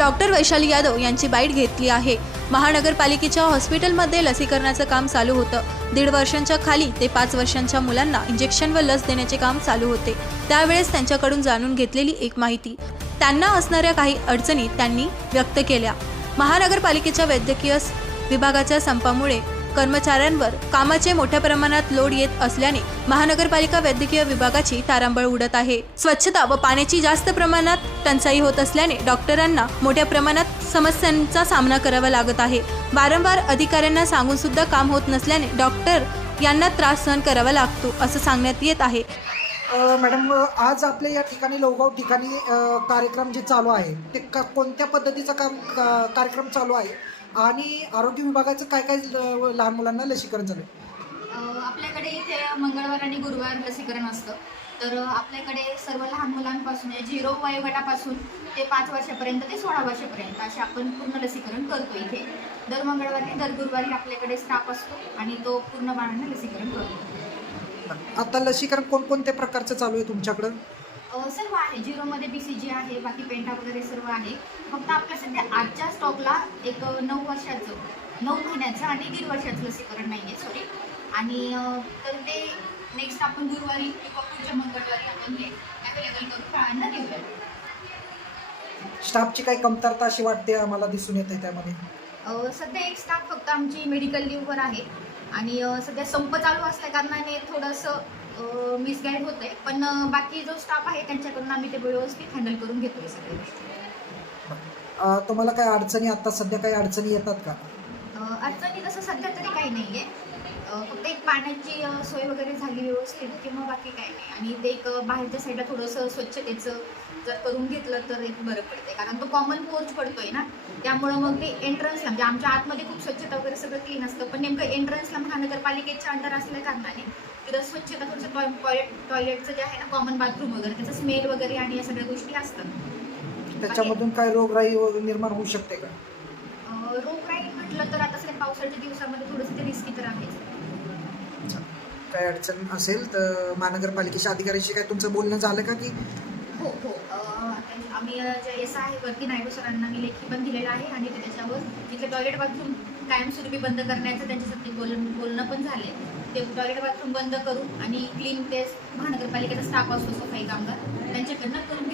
Doctor Vaishali Yadav यांची bite घेतली आहे. महानगरपालिकेच्या हॉस्पिटलमध्ये लसीकरणाचं काम चालू होतं. दीड वर्षांच्या खाली ते पाच वर्षांच्या मुलांना इंजेक्शन व लस देण्याचे काम चालू होते. त्यावेळेस त्यांच्याकडून जाणून घेतलेली एक माहिती. त्यांना असणाऱ्या काही अडचणी त्यांनी व्यक्त केल्या. महानगरपालिकेच्या वैद्यकीय विभागाच्या संपामुळे कर्मचाऱ्यांवर कामाचे मोठ्या प्रमाणात लोड येत असल्याने महानगरपालिका वैद्यकीय विभागाची तारांबळ उडत आहे. स्वच्छता व पाण्याची जास्त प्रमाणात टंचाई होत असल्याने डॉक्टरांना मोठ्या प्रमाणात समस्यांचा सामना करावा लागत आहे. वारंवार अधिकाऱ्यांना सांगून सुद्धा काम होत नसल्याने डॉक्टर यांना त्रास सहन करावा लागतो असं सांगण्यात येत आहे. मॅडम आज आपल्या या ठिकाणी लोगाव ठिकाणी कार्यक्रम जे चालू आहे ते का कोणत्या पद्धतीचा काम का- कार्यक्रम चालू आहे? आणि आरोग्य विभागाचं काय काय ल- लहान मुलांना लसीकरण झालं आपल्याकडे इथे मंगळवार आणि गुरुवार लसीकरण असतं. तर आपल्याकडे सर्व लहान मुलांपासून म्हणजे झिरो वयोगटापासून ते पाच वर्षापर्यंत ते सोळा वर्षापर्यंत असे आपण पूर्ण लसीकरण करतो इथे. दर मंगळवारी दर गुरुवारी आपल्याकडे स्टाफ असतो आणि तो पूर्ण बाळांना लसीकरण करतो. आता लसीकरण कोणकोणत्या प्रकारचं चालू आहे तुमच्याकडं? सर्व आहे. झिरोमध्ये बी सी जी आहे बाकी पेंटा वगैरे सर्व आहे. फक्त आपल्या सध्या आजच्या स्टॉकला एक नऊ वर्षाचं नऊ महिन्याचं आणि दीड वर्षाचं लसीकरण नाही आहे सॉरी आणि तर ते नेक्स्ट आपण गुरुवारी किंवा पुढच्या मंगळवारी आपण ते अवेलेबल करून बाळांना देऊया. स्टाफची काही कमतरता अशी वाटते आम्हाला दिसून येते त्यामध्ये? सध्या एक स्टाफ फक्त आमची मेडिकल लिव्हवर आहे. आणि सध्या संप चालू असल्या कारणाने थोडंसं मिसगाईड होतं आहे पण बाकी जो स्टाफ आहे त्यांच्याकडून आम्ही ते व्यवस्थित हँडल करून घेतो सगळ्या गोष्टी. तुम्हाला काय अडचणी आता सध्या काही अडचणी येतात का? अडचणी तसं सध्या तरी काही नाही आहे फक्त एक पाण्याची सोय वगैरे झाली व्यवस्थित किंवा बाकी काही नाही. आणि ते एक बाहेरच्या साईडला थोडंसं स्वच्छतेचं जर करून घेतलं तर एक बरं पडते कारण तो कॉमन पोर्च पडतोय ना. त्यामुळं मग ते एंट्रन्सला म्हणजे आमच्या आतमध्ये खूप स्वच्छता वगैरे सगळं क्लीन असतं. पण नेमकं एंट्रन्सला महानगरपालिकेच्या अंडर असल्या कारणाने तिथं स्वच्छता थोडंसं टॉय टॉयलेट टॉयलेटचं जे आहे ना कॉमन बाथरूम वगैरे त्याचं स्मेल वगैरे आणि या सगळ्या गोष्टी असतात. त्याच्यामधून काय रोगराई वगैरे निर्माण होऊ शकते का? अ, रोगराई म्हटलं तर आता सध्या पावसाळ्याच्या दिवसामध्ये थोडंसं ते रिस्की तर आहेच. काय अडचण असेल तर महानगरपालिकेच्या अधिकाऱ्याशी काय तुमचं बोलणं झालं का की? हो हो. अ, आता आम्ही अ, जे एस आहे वरती नायडू सरांना मी लेखी पण दिलेलं आहे आणि ते त्याच्यावर तिथे टॉयलेट बाथरूम कायमस्वरूपी बंद करण्याचं त्यांच्यासाठी बोल बोलणं पण झाले. ते टॉयलेट बाथरूम बंद करून आणि क्लीन ते महानगरपालिकेचा स्टाफ असतो सफाई कामगार त्यांच्याकडनं करून